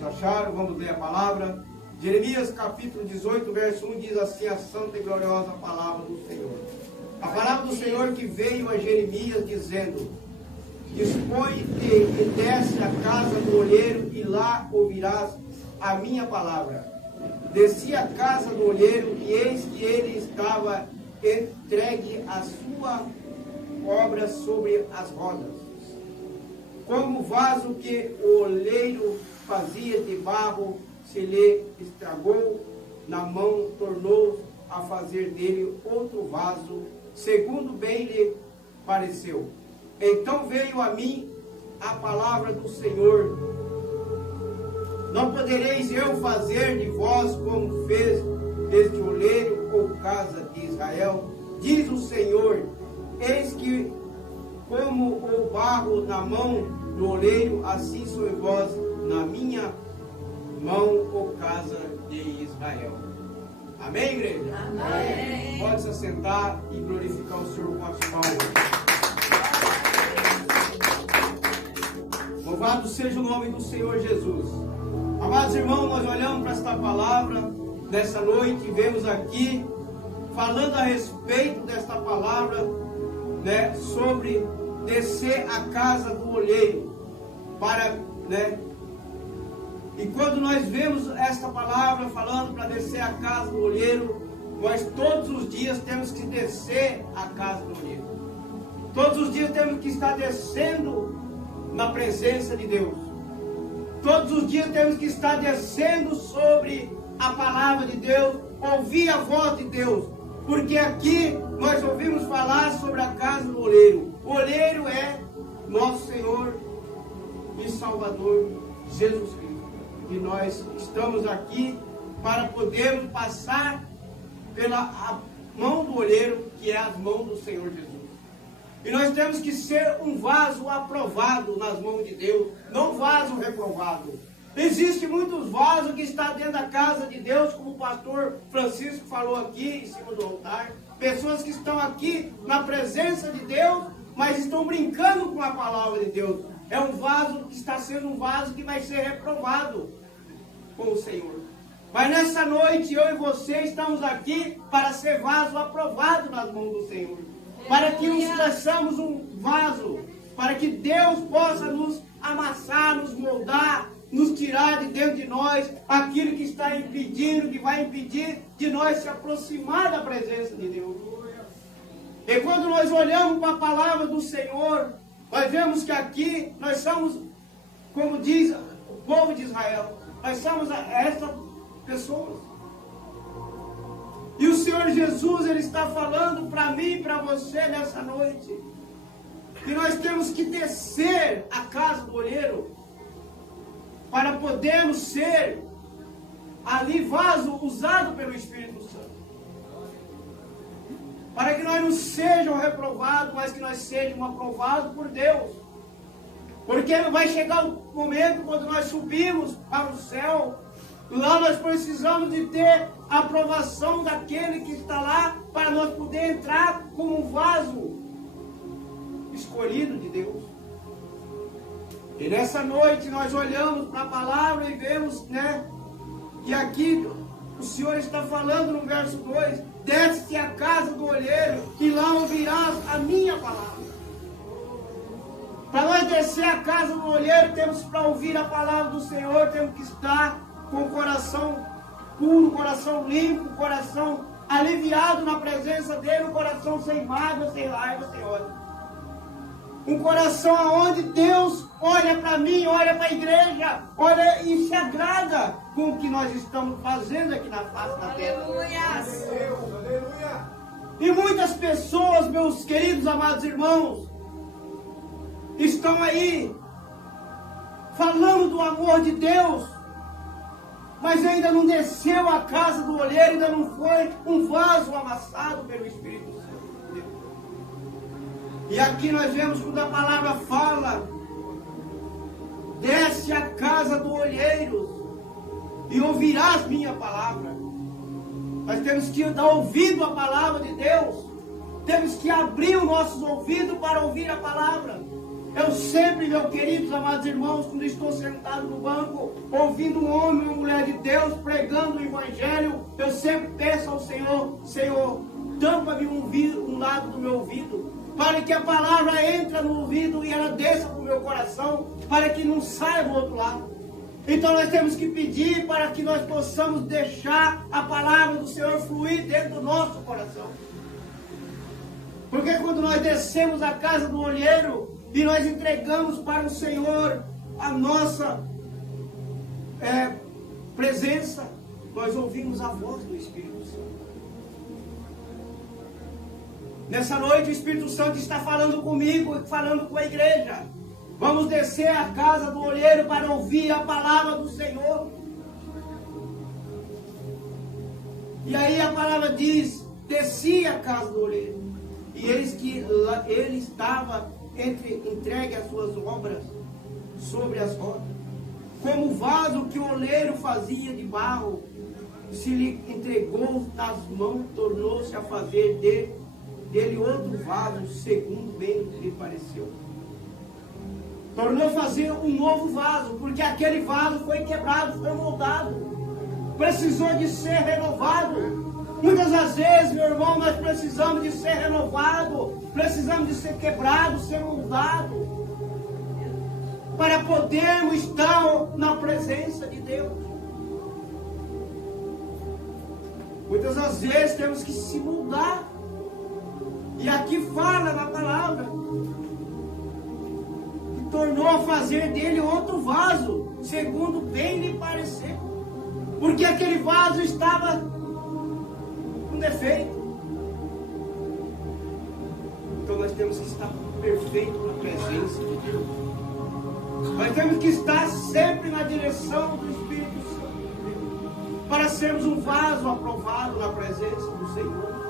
Todos acharam? Vamos ler a palavra. Jeremias capítulo 18, verso 1 diz assim a santa e gloriosa palavra do Senhor. A palavra do Senhor que veio a Jeremias dizendo: dispõe-te e desce à casa do olheiro e lá ouvirás a minha palavra. Desci à casa do olheiro e eis que ele estava entregue a sua obra sobre as rodas. Como o vaso que o oleiro fazia de barro se lhe estragou na mão, tornou a fazer dele outro vaso, segundo bem lhe pareceu. Então veio a mim a palavra do Senhor: não podereis eu fazer de vós como fez este oleiro ou casa de Israel? Diz o Senhor: eis que como o barro na mão do oleiro, assim sois vós na minha mão, ou casa de Israel. Amém, igreja? Amém. Pode se assentar e glorificar o Senhor com as palmas. Louvado seja o nome do Senhor Jesus. Amados irmãos, nós olhamos para esta palavra nessa noite e vemos aqui falando a respeito desta palavra, né, sobre descer a casa do olheiro para, né? E quando nós vemos esta palavra falando para descer a casa do olheiro, nós todos os dias temos que descer a casa do olheiro. Todos os dias temos que estar descendo na presença de Deus. Todos os dias temos que estar descendo sobre a palavra de Deus, ouvir a voz de Deus. Porque aqui nós ouvimos falar sobre a casa do olheiro. O olheiro é nosso Senhor e Salvador Jesus Cristo. E nós estamos aqui para podermos passar pela mão do olheiro, que é as mãos do Senhor Jesus. E nós temos que ser um vaso aprovado nas mãos de Deus, não vaso reprovado. Existem muitos vasos que estão dentro da casa de Deus, como o pastor Francisco falou aqui em cima do altar. Pessoas que estão aqui na presença de Deus, mas estão brincando com a palavra de Deus. É um vaso que está sendo um vaso que vai ser reprovado com o Senhor. Mas nessa noite, eu e você estamos aqui para ser vaso aprovado nas mãos do Senhor. Para que nos façamos um vaso, para que Deus possa nos amassar, nos moldar, nos tirar de dentro de nós aquilo que está impedindo, que vai impedir de nós se aproximar da presença de Deus. E quando nós olhamos para a palavra do Senhor, nós vemos que aqui nós somos, como diz o povo de Israel, nós somos essas pessoas. E o Senhor Jesus, Ele está falando para mim e para você nessa noite, que nós temos que descer a casa do olheiro, para podermos ser ali vaso usado pelo Espírito Santo. Para que nós não sejamos reprovados, mas que nós sejamos aprovados por Deus. Porque vai chegar o momento quando nós subimos para o céu, lá nós precisamos de ter a aprovação daquele que está lá, para nós poder entrar como um vaso escolhido de Deus. E nessa noite nós olhamos para a palavra e vemos, né, que aqui o Senhor está falando no verso 2: desce a casa do olheiro e lá ouvirás a minha palavra. Para nós descer a casa do olheiro, temos para ouvir a palavra do Senhor, temos que estar com o coração puro, coração limpo, coração aliviado na presença dele, um coração sem mágoa, sem raiva, sem ódio. Um coração onde Deus olha para mim, olha para a igreja, olha e se agrada com o que nós estamos fazendo aqui na face da terra. Aleluia! E muitas pessoas, meus queridos amados irmãos, estão aí falando do amor de Deus, mas ainda não desceu a casa do olheiro, ainda não foi um vaso amassado pelo Espírito Santo. E aqui nós vemos quando a palavra fala: desce a casa do olheiro e ouvirás minha palavra. Nós temos que dar ouvido à palavra de Deus. Temos que abrir os nossos ouvidos para ouvir a palavra. Eu sempre, meus queridos, amados irmãos, quando estou sentado no banco, ouvindo um homem ou mulher de Deus pregando o Evangelho, eu sempre peço ao Senhor, Senhor, tampa-me um lado do meu ouvido, para que a palavra entre no ouvido e ela desça para o meu coração, para que não saia do outro lado. Então nós temos que pedir para que nós possamos deixar a palavra do Senhor fluir dentro do nosso coração. Porque quando nós descemos à casa do olheiro e nós entregamos para o Senhor a nossa presença, nós ouvimos a voz do Espírito Santo. Nessa noite o Espírito Santo está falando comigo e falando com a igreja. Vamos descer à casa do olheiro para ouvir a palavra do Senhor. E aí a palavra diz, desci à casa do olheiro. E eis que ele estava entregue às suas obras sobre as rodas. Como o vaso que o oleiro fazia de barro, se lhe entregou nas mãos, tornou-se a fazer dele outro vaso, segundo bem lhe pareceu. Tornou a fazer um novo vaso, porque aquele vaso foi quebrado, foi moldado. Precisou de ser renovado. Muitas das vezes, meu irmão, nós precisamos de ser renovado, precisamos de ser quebrado, ser moldado, para podermos estar na presença de Deus. Muitas das vezes temos que se moldar. E aqui fala na palavra que tornou a fazer dele outro vaso, segundo bem lhe pareceu. Porque aquele vaso estava com defeito. Então nós temos que estar perfeito na presença de Deus. Nós temos que estar sempre na direção do Espírito Santo, para sermos um vaso aprovado na presença do Senhor.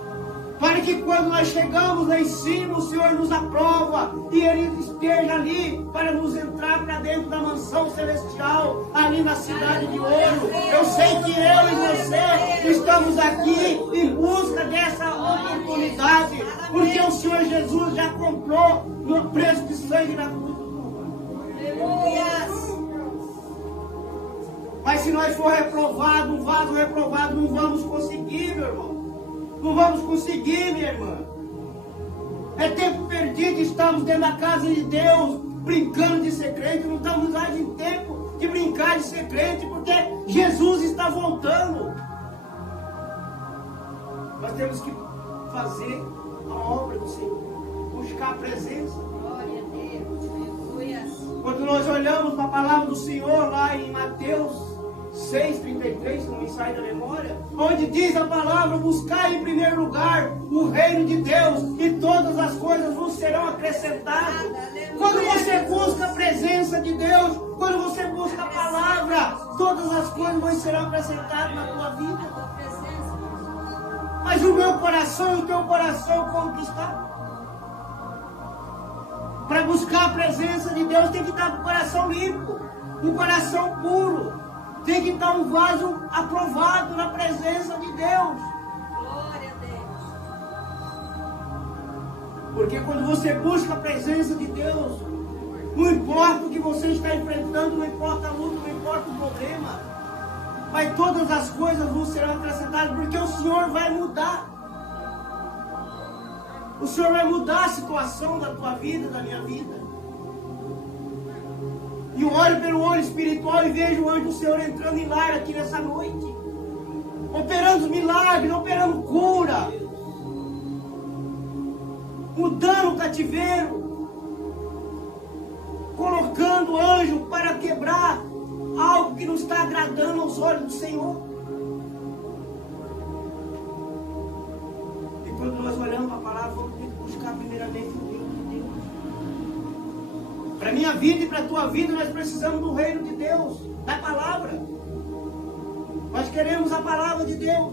Para que quando nós chegamos lá em cima, o Senhor nos aprova e Ele esteja ali para nos entrar para dentro da mansão celestial, ali na cidade de ouro. Eu sei que eu e você estamos aqui em busca dessa oportunidade, porque o Senhor Jesus já comprou no preço de sangue na cruz. Mas se nós for reprovado, um vaso reprovado, não vamos conseguir, meu irmão. Não vamos conseguir, minha irmã. É tempo perdido, estamos dentro da casa de Deus, brincando de ser crente. Não estamos mais em tempo de brincar de ser crente, porque Jesus está voltando. Nós temos que fazer a obra do Senhor, buscar a presença. Glória a Deus. Quando nós olhamos para a palavra do Senhor lá em Mateus 6,33, não me sai da memória, onde diz a palavra, buscar em primeiro lugar o reino de Deus e todas as coisas vos serão acrescentadas. Quando você busca a presença de Deus, quando você busca a palavra, todas as coisas vão ser acrescentadas na tua vida. Mas o meu coração e o teu coração como que está? Para buscar a presença de Deus tem que estar com o coração limpo, um coração puro. Tem que estar um vaso aprovado na presença de Deus. Glória a Deus. Porque quando você busca a presença de Deus, não importa o que você está enfrentando, não importa a luta, não importa o problema, mas todas as coisas vão ser acrescentadas, porque o Senhor vai mudar. O Senhor vai mudar a situação da tua vida, da minha vida. E eu olho pelo olho espiritual e vejo o anjo do Senhor entrando em lar aqui nessa noite. Operando milagres, operando cura. Mudando o cativeiro. Colocando o anjo para quebrar algo que não está agradando aos olhos do Senhor. E quando nós olhamos para a palavra, vamos ter que buscar primeiramente o reino de Deus. Para a minha vida e para a tua vida, nós precisamos do reino de Deus, da palavra. Nós queremos a palavra de Deus.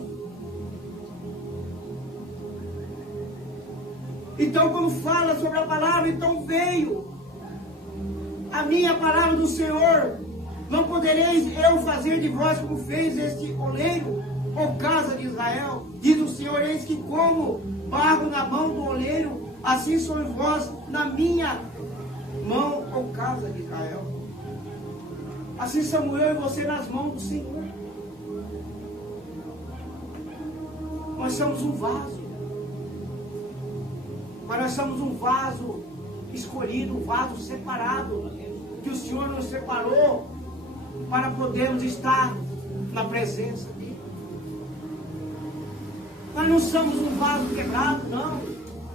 Então, quando fala sobre a palavra, então veio a minha palavra do Senhor. Não podereis eu fazer de vós como fez este oleiro, ou casa de Israel. Diz o Senhor, eis que como barro na mão do oleiro, assim sois vós na minha mão, ó casa de Israel. Assim Samuel e você nas mãos do Senhor. Nós somos um vaso. Mas nós somos um vaso escolhido, um vaso separado, que o Senhor nos separou para podermos estar na presença dEle. Nós não somos um vaso quebrado, não.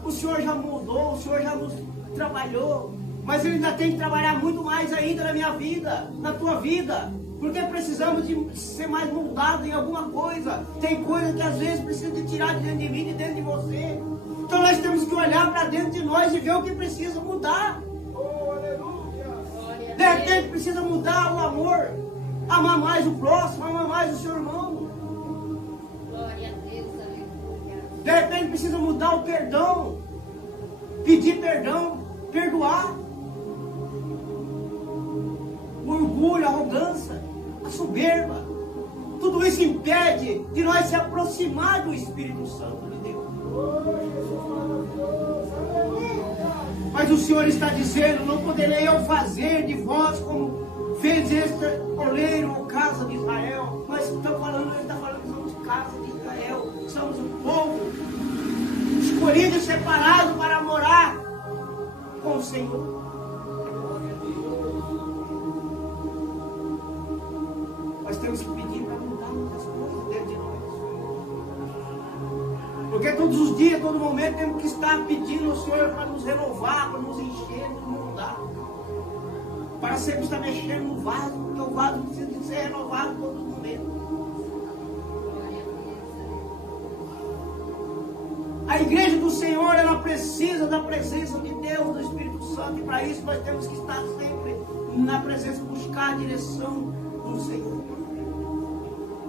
O Senhor já moldou, o Senhor já nos trabalhou, mas Ele ainda tem que trabalhar muito mais ainda na minha vida, na tua vida, porque precisamos de ser mais moldados em alguma coisa. Tem coisa que às vezes precisa de tirar de dentro de mim, de dentro de você. Então nós temos que olhar para dentro de nós e ver o que precisa mudar. De repente precisa mudar o amor, amar mais o próximo, amar mais o seu irmão. Glória a Deus, aleluia. De repente precisa mudar o perdão, pedir perdão, perdoar. O orgulho, a arrogância, a soberba, tudo isso impede de nós se aproximar do Espírito Santo de Deus. Mas o Senhor está dizendo: não poderei eu fazer de vós como fez este oleiro ou casa de Israel. Nós estamos falando, ele está falando que somos casa de Israel, somos um povo escolhido e separado para morar com o Senhor. Nós temos que pedir para mudar muitas coisas dentro de nós. Porque todos os dias, todo momento, temos que estar pedindo ao Senhor para nos renovar, para nos encher, nos moldar. Para sempre estar mexendo no vaso, porque o vaso precisa de ser renovado todo momento. A igreja do Senhor, ela precisa da presença de Deus, do Espírito Santo, e para isso nós temos que estar sempre na presença, buscar a direção do Senhor.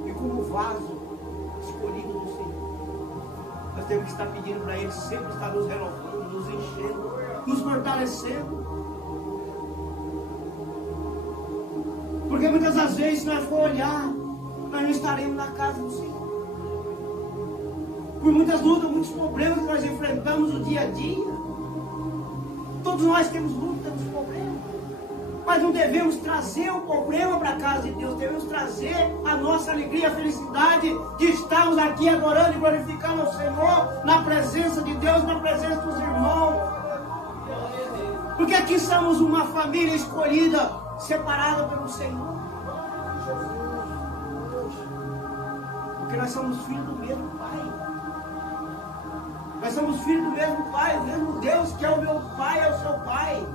E como vaso escolhido do Senhor, nós temos que estar pedindo para Ele sempre estar nos renovando, nos enchendo, nos fortalecendo. Porque muitas das vezes, se nós for olhar, nós não estaremos na casa do Senhor. Por muitas lutas, muitos problemas que nós enfrentamos no dia a dia. Todos nós temos lutas, temos problemas. Mas não devemos trazer o problema para a casa de Deus. Devemos trazer a nossa alegria, a felicidade de estarmos aqui adorando e glorificando ao Senhor, na presença de Deus, na presença dos irmãos. Porque aqui somos uma família escolhida, separada pelo Senhor. Porque nós somos filhos do mesmo Pai. Nós somos filhos do mesmo Pai, o mesmo Deus que é o meu Pai, é o seu Pai.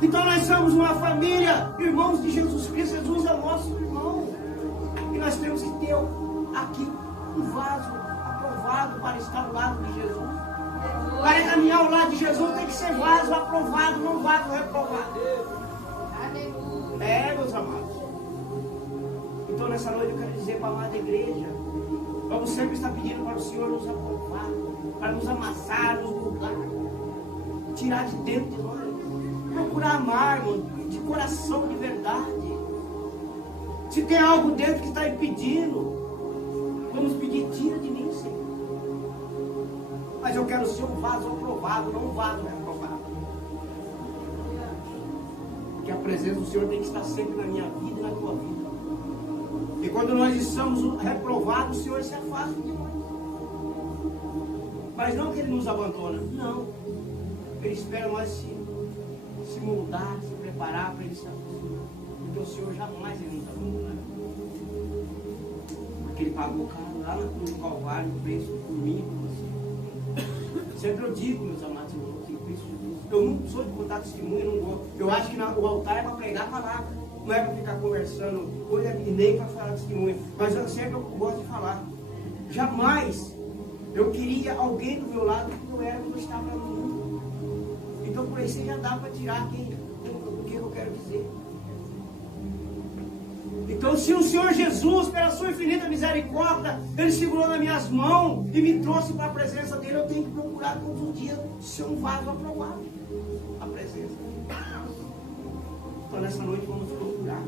Então nós somos uma família, irmãos de Jesus Cristo. Jesus é o nosso irmão. E nós temos que ter aqui um vaso aprovado para estar ao lado de Jesus. Para caminhar ao lado de Jesus tem que ser vaso aprovado, não vaso reprovado. É, meus amados. Então nessa noite eu quero dizer para a amada igreja, vamos sempre estar pedindo para o Senhor nos aprovar, para nos amassar, nos mudar, tirar de dentro de nós, procurar amar, irmão, de coração, de verdade. Se tem algo dentro que está impedindo, vamos pedir: tira de mim, Senhor. Mas eu quero ser um vaso aprovado, não um vaso reprovado. Porque a presença do Senhor tem que estar sempre na minha vida e na tua vida. E quando nós estamos reprovados, o Senhor se afasta de nós. Mas não que Ele nos abandona, não. Ele espera nós se moldar, se preparar para Ele se aproximar. Porque o Senhor jamais Ele nos abandona. Porque Ele pagou caro lá na cruz do Calvário, o preço por mim e por você. Sempre eu digo, meus amados irmãos, em Cristo Jesus, eu não sou de contar testemunho, eu não gosto. Eu acho que o altar é para pregar a palavra. Não é para ficar conversando, e nem para falar testemunho. Mas eu sempre gosto de falar. Jamais eu queria alguém do meu lado que não era o que eu estava no mundo. Então por aí você já dá para tirar o que eu quero dizer. Então se o Senhor Jesus, pela sua infinita misericórdia, Ele segurou nas minhas mãos e me trouxe para a presença dEle, eu tenho que procurar todos os dias ser um vaso aprovado. A presença dEle. Então nessa noite vamos procurar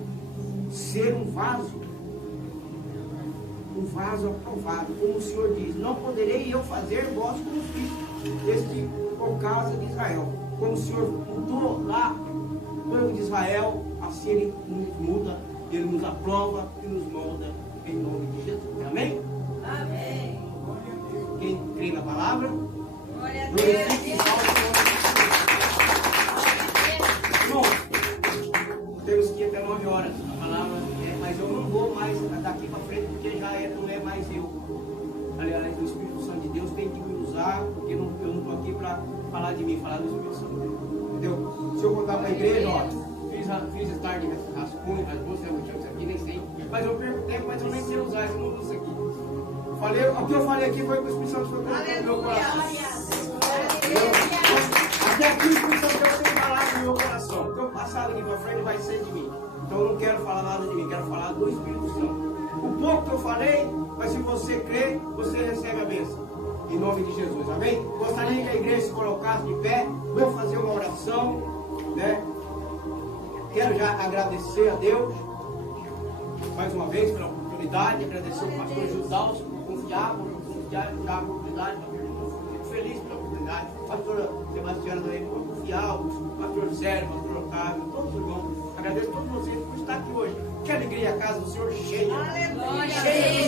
ser um vaso aprovado, como o Senhor diz: não poderei eu fazer vós como fiz por causa de Israel. Como o Senhor mudou lá povo de Israel, assim Ele nos muda, Ele nos aprova e nos molda em nome de Jesus. Amém? Amém. Quem crê na palavra? Glória a Glorifique Deus. Irmão, temos que ir até 9 horas. A palavra mas eu não vou mais daqui para frente, porque já não é mais eu. Aliás, o Espírito Santo de Deus tem que me usar, porque eu não estou aqui para falar de mim, falar do Espírito Santo de Deus. Entendeu? Se eu contar para a igreja, ó, fiz tarde rascunho, rascunho, eu tinha isso aqui, nem sei. Mas eu perco tempo, mas eu nem sei usar, eu não uso isso aqui. O que eu falei aqui foi que o Espírito Santo foi colocando no meu coração. Até aqui o Espírito Santo Deus tem falado no meu coração. O que eu passar daqui para frente vai ser de mim. Então eu não quero falar nada de mim, quero falar do Espírito Santo. O pouco que eu falei, mas se você crer, você recebe a bênção. Em nome de Jesus, amém? Gostaria que a igreja se colocasse de pé. Vou fazer uma oração, né? Quero já agradecer a Deus mais uma vez pela oportunidade, agradecer ao pastor Judalso por confiar a oportunidade. Fico feliz pela oportunidade. Pastora Sebastiana também por confiar, o pastor Zé, o pastor Otávio, todos os irmãos. Agradeço a todos vocês por estar aqui hoje. Que alegria a casa do Senhor cheia. Cheia do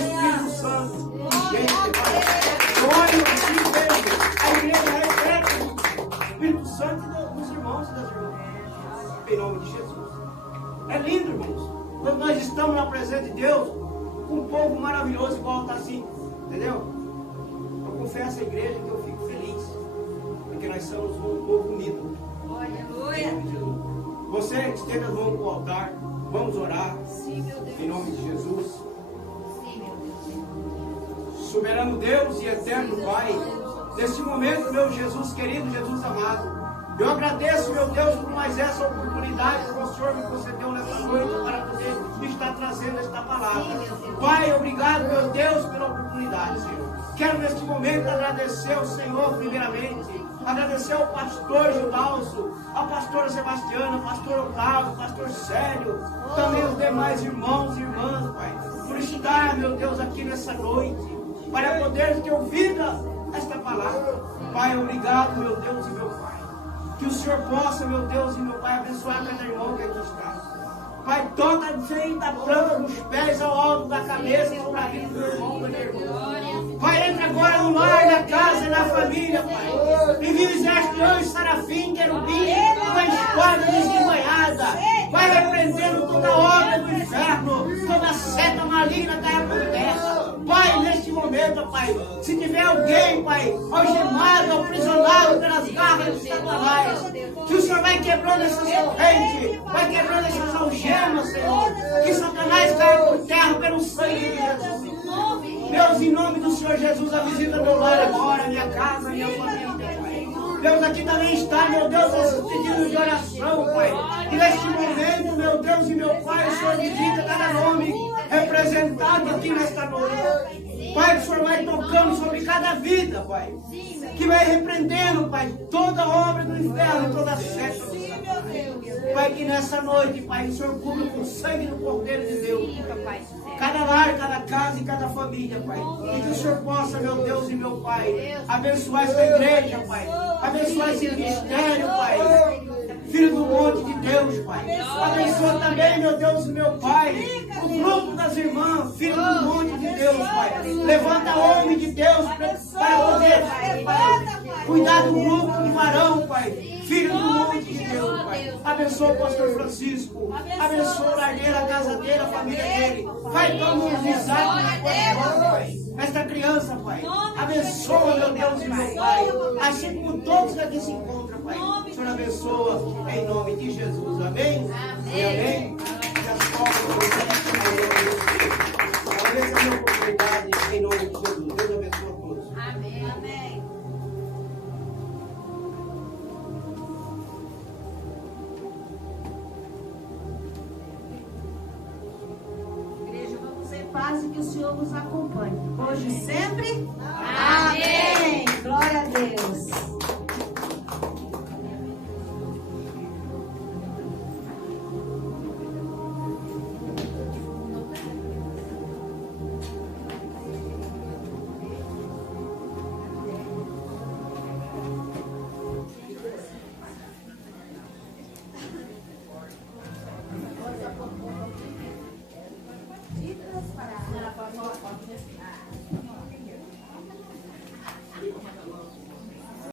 Espírito Santo. Glória a Deus. A igreja reflete o Espírito Santo dos irmãos e das irmãs. Em nome de Jesus. É lindo, irmãos. Quando nós estamos na presença de Deus, com um povo maravilhoso igual está assim. Entendeu? Eu confesso à igreja que eu fico feliz. Porque nós somos um povo unido. Aleluia. Você estenda as mãos para o altar. Vamos orar. Sim, meu Deus. Em nome de Jesus. Sim, meu Deus. Soberano Deus e eterno Pai, neste momento, meu Jesus querido, Jesus amado, eu agradeço, meu Deus, por mais essa oportunidade que o Senhor me concedeu nesta noite para poder estar trazendo esta palavra. Pai, obrigado, meu Deus, pela oportunidade, Senhor. Quero neste momento agradecer ao Senhor, primeiramente, agradecer ao pastor Judalso, a pastora Sebastiana, ao pastor Otávio, ao pastor Célio, também os demais irmãos e irmãs, Pai, por estar, meu Deus, aqui nessa noite, para poder ter ouvido esta palavra. Pai, obrigado, meu Deus e meu Pai. Que o Senhor possa, meu Deus e meu Pai, abençoar cada irmão que aqui está. Pai, toca da planta dos pés ao alto da cabeça sobre a vida do meu irmão e da minha irmã. Pai, entra agora no lar, na casa e na família, Pai. Envia o exército de anjos, serafim, querubim, com a espada desembanhada. Vai repreendendo toda obra do inferno, toda seta maligna da época dessa. Pai, neste momento, Pai, se tiver alguém, Pai, algemado, aprisionado pelas garras de Satanás, que o Senhor vai quebrando essas correntes, vai quebrando essas algemas, Senhor, que Satanás caia por terra pelo sangue de Jesus. Deus, em nome do Senhor Jesus, a visita meu lar agora, minha casa, minha família, Pai. Deus, aqui também está, meu Deus, esses pedidos de oração, Pai. E neste momento, meu Deus e meu Pai, o Senhor visita cada nome representado aqui nesta noite. Pai, o Senhor vai tocando sobre cada vida, Pai. Que vai repreendendo, Pai, toda obra do inferno, toda seta do Satanás. Pai, que nessa noite, Pai, o Senhor cubra com o sangue do Cordeiro de Deus. Cada lar, cada casa e cada família, Pai. E que o Senhor possa, meu Deus e meu Pai, abençoar essa igreja, Pai. Abençoar esse ministério, Pai. Filho do monte de Deus, Pai. Abençoa também, meu Deus e meu Pai, o grupo das irmãs, filho do monte de Deus, Pai. Levanta homem de Deus para poder, Pai, cuidar do grupo de varão, Pai. Filho do monte de Deus, Pai. Abençoa o pastor Francisco. Abençoa o lar dele, a casa dele, a família dele. Pai, toma um risado na coração, Pai. Esta criança, Pai. Abençoa, meu Deus e meu Pai. Assim como todos aqui se encontram, Pai. O Senhor abençoa em nome de Jesus. Amém? E amém. E as agradeço a minha oportunidade em nome de Jesus. Deus abençoe a todos. Amém. Amém. Igreja, vamos em paz e que o Senhor nos acompanhe. Hoje e sempre. Amém. Glória a Deus.